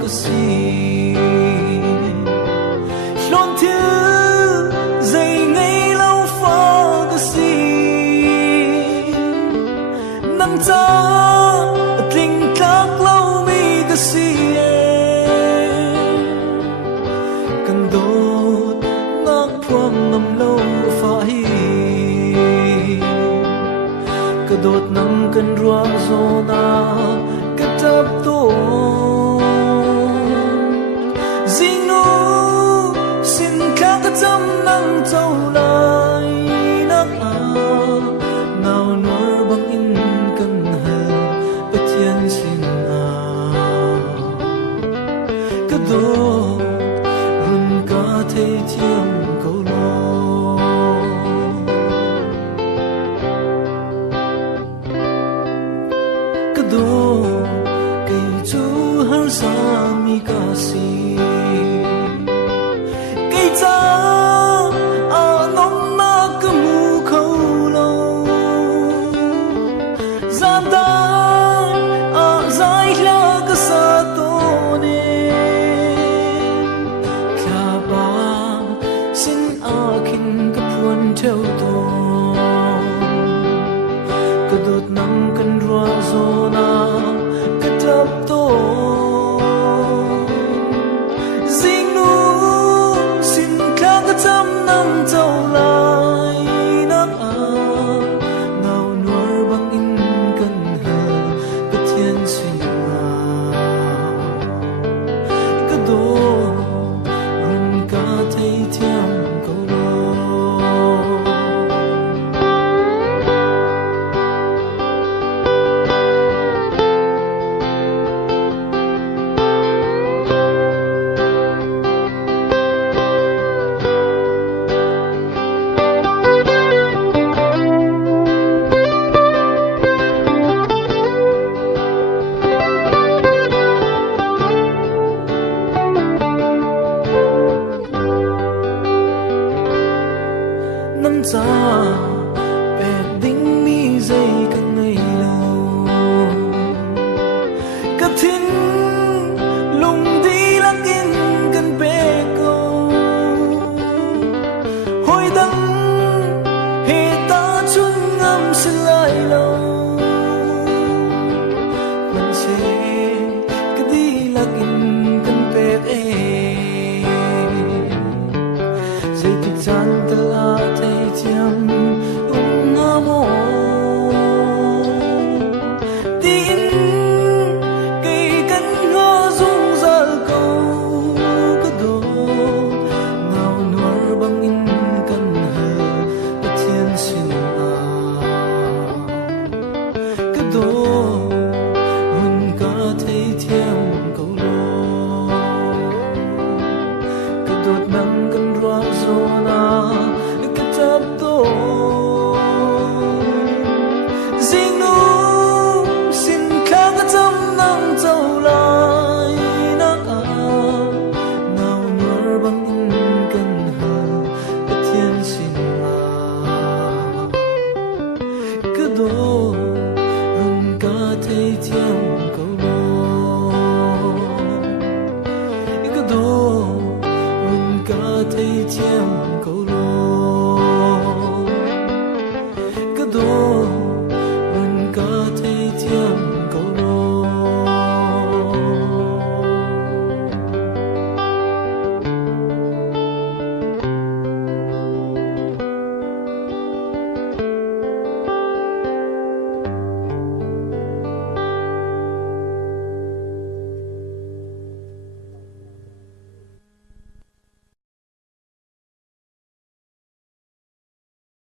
cái gì lon thiếu dây ngay lâu phó cái gì nắng gió tình khác lâu mi cái gì cần đốt ngóc quăng ngầm lâu phải cái đốt nắng cần rua zona cái tập tổ riêng nu xin khác cái tâm năng trâu lại nắc nào nói bằng in cần hờ bất thiên xin cái đốt run cả thế thiêng câu lo cái đốt cây chú har sa mi ka si